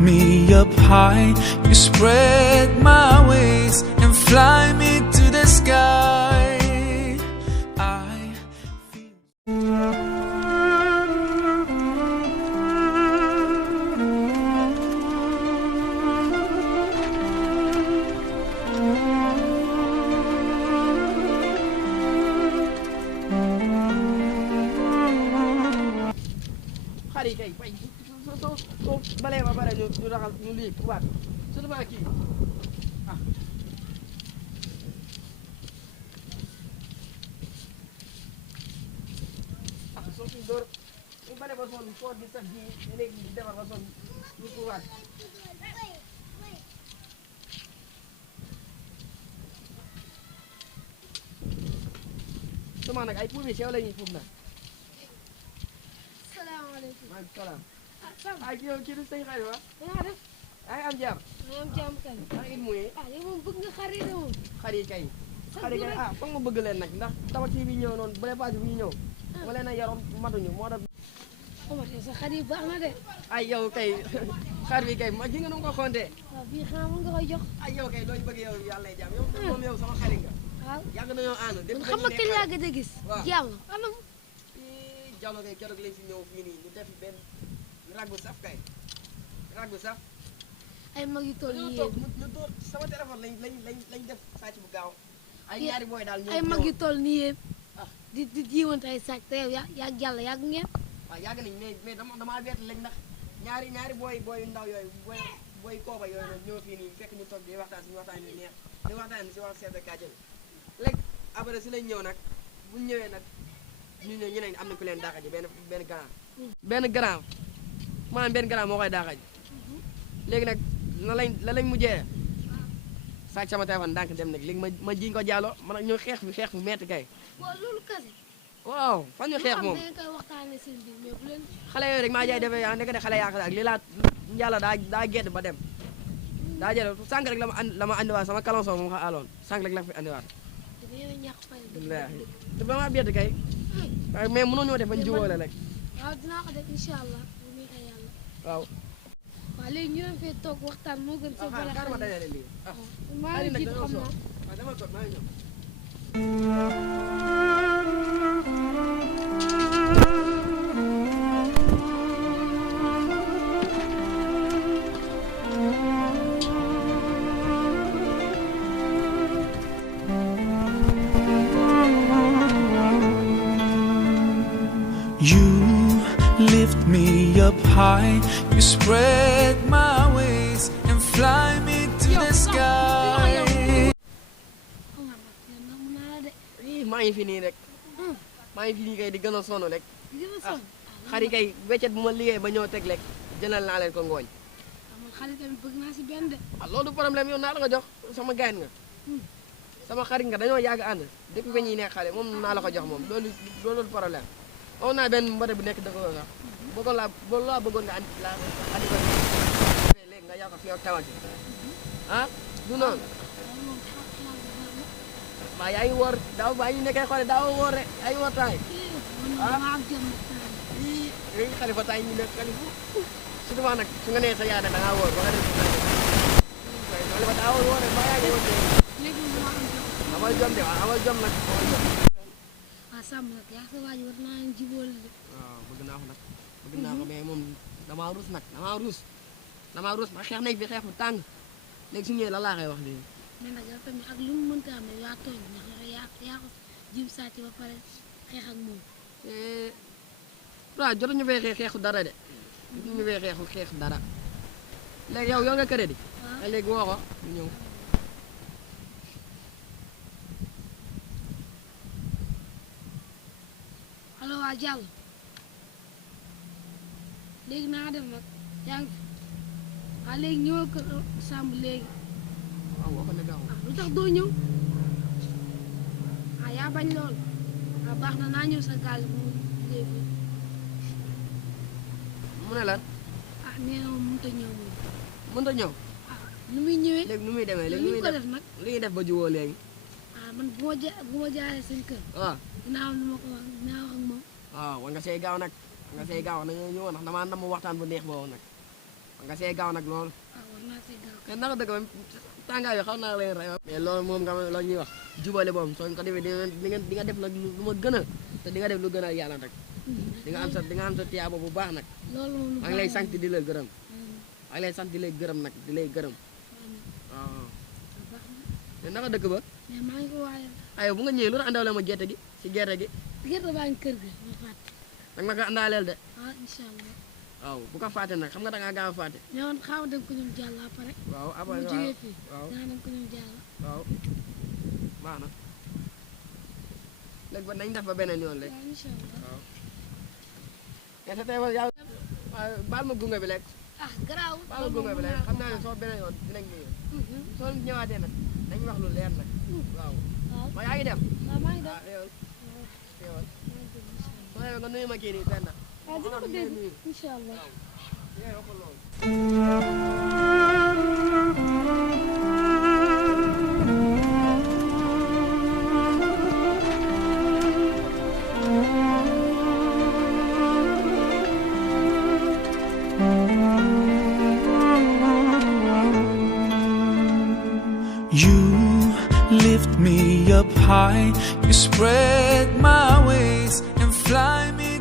me up high. You spread my wings and fly me to the sky. I feel xale yi kay bay soo balee ba bare ñu raxal ñu lii waat surtout maa kii ah soo fi door ñu balee ba sonn foo di sax ji léegi di defar ba sonn ñu ko waat suma nag ay puub yi sew la ñuy puub nag maaleykum salaam. ah kii du sëñ xarit wa. yaa def. ay am jàmm. maa am jàmm kay. maa ngi muy. ah yow moom bëgg nga xarit de moom. xarit kay. xarit kay ah foog ma bëgg leen nag ndax tabaski bi ñëw noonu bu dee paase bi ñëw. ma leen a yaroon matuñu moo tax. Omar yow sa xarit baax na de. ay yow kay xar bi kay ma ji nga nu ko xontee. waaw bii xanaa mën nga koy jox. ay yow kay looy bëgg yow yàlla jàmm yow moom yow sama xarit nga. waaw yàgg nañoo ànd. man xam nga kañ laa gëj a gis. waaw jàmm anam. Diallo kay keroog lañ fi ñëw fii nii ñu def benn ragu saf kay ragu saf. ay mag yu toll nii yéen ñu door sama téléphone lañ def sàcc bu gaaw. ay ñaari booy daal ay mag yu toll nii yéen. di jiwante ay sàcc te yow yaa jàll yàgg ngeen. waaw yàgg nañ mais damaa bett lañ ndax ñaari booy yu ndaw yooyu booy kooba yooyu noonu ñëw fii nii fekk ñu toog di waxtaan suñu waxtaan yu neex di waxtaan si wax chef de quartier bi léegi après si lañ ñëw nag buñ ñëwee nag ñu ne am na ku leen daaxa ji benn grand maanaam benn grand moo koy daaxa ji léegi nag la lañ mujjee sàcc sama téléphone ndànk dem nag léegi ma jiñ ko Diallo man nag ñoo xeex bu metti kay waaw loolu kese. waaw fan ñu xeex moom xale yooyu rek maa jaay defee yaa nekk de xale yaakaar ak lii laa Diallo daa gedd ba dem daa jël sànq rek la ma andiwaat sama kalonso moom xa aloon sànq rek la fi andiwaat te ba maa bett kay mais mënoo ñoo def bañ jubóole rek waaw dinaa ko def incha allah bu neexee yàlla. waaw. waaw léegi ñu doon fee toog waxtaan moo gën. sa bala xaaral ma dajale lii maa ngi jiitu xam naa. waaw dama toog maa ngi ñëw. Lift me up high, you spread my wings and fly me to the sky. maa ngi fi nii rek maa ngi fi nii kay di gën a sonn rek xari kay weccet bu ma liggéey ba ñëw teg rek jënal naa leen ko ngooñ. man xarit tamit bëgg naa si benn de. loolu problème yow naa la ko jox sama gayn nga sama xarit nga dañoo yàgg ànd depuis ba ñuy nekk xale moom naa la ko jox moom loolu problème. on naa benn mbote bu nekk dëkk sax bëggoon laa bëggoon nga andi ko léegi nga yàq fi ak tawati ah du noonu waaw yaa ngi woor daaw ba ñu nekkee xoole daaw woor rek ay woor taay yii xalifa taay ñu nekk xalifu surtout nag su nga nee sa yaay da ngaa woor ba nga def xalifa daa woor rek ba yaa ngi woor amal jom de waaw amal jom nag sàmm nag yaa sa waaj war naa leen jibóole de. waaw bëgg naa ko nag bëgg naa ko mais moom damaa ruus nag damaa ruus ndax xeex nañ fi xeex bu tàng léegi su ñëwee la laa koy wax léegi. mais nag yow tamit ak lu mu mënta am yaa tooñ ndax yaa ko jim sàcc ba pare xeex ak moom. waaw jotuñu fee xeexu dara de. jotuñu fee xeexu dara léegi yow nga crédit. waaw léegi woo ko ñu ñëw. allo waa Diallo léegi naa dem nag yaa ngi fi waaw léegi ñëwal ko Samb léegi. waaw woo ko ne gaaw. lu tax doo ñëw yaa bañ lool baax na naa ñëw sa gaal mu léegi. mu ne lan. nee na moom mënut a ñëw moom. mënut a ñëw. nu muy ñëwee. léegi nu muy demee léegi nu muy def nag li ñuy def ba jubóo léegi. man bu ma jaaree seen kër. waaw dinaa am lu ma ko wax dinaa wax ak moom. waaw war nga see gaaw nag war nga see gaaw nañoo ñëwoon ndax damaa nam waxtaan bu neex boobu nag nga see gaaw nag loolu. ah war naa see gaaw. mais naka dëgg tàngaay bi xaw naa leen rey. mais loolu moom nga la ñuy wax jubale boobu soo ko defee di nga def nag lu ma gën a te di nga def lu gën a yàlla nag. di nga am sa tiyaabo bu baax nag. loolu moom lu maa ngi lay sant di la gërëm. maa ngi lay sant di lay gërëm nag di lay gërëm. waaw. mais naka dëkk ba. mais maa ngi ko waayal. aywa bu nga ñëwee lu tax andawale ma gerte gi si gerte gi. gerte baa ngi kër ga ma fàtte. da nga ma ko andaaleel de. ah incha allah. waaw bu ko fàtte nag xam nga da ngaa gaaw a fàtte. mais woon xaaral dem ko ñoom jàll après. waaw après mu jógee fii. waaw dinaa dem ko ñoom jàll. waaw baax na léegi ba nañ def ba beneen yoon léegi. waaw incha allah. waaw. mais sa tey yow baal ma gunge bi lekk. ah garaaw. baal ma gunge bi lekk xam naa ne soo beneen yoon dinañ ñëw. soo ñëwaatee nag dañu wax lu leer nag. waaw. waaw ma yaa ngi dem. waaw maa ngi dem. ah yow yow soo yow nga nuyu ma kii nii benn. waaw dina ko dégg incha allah. yow waxul loolu. You lift me up high, you spread my wings and fly me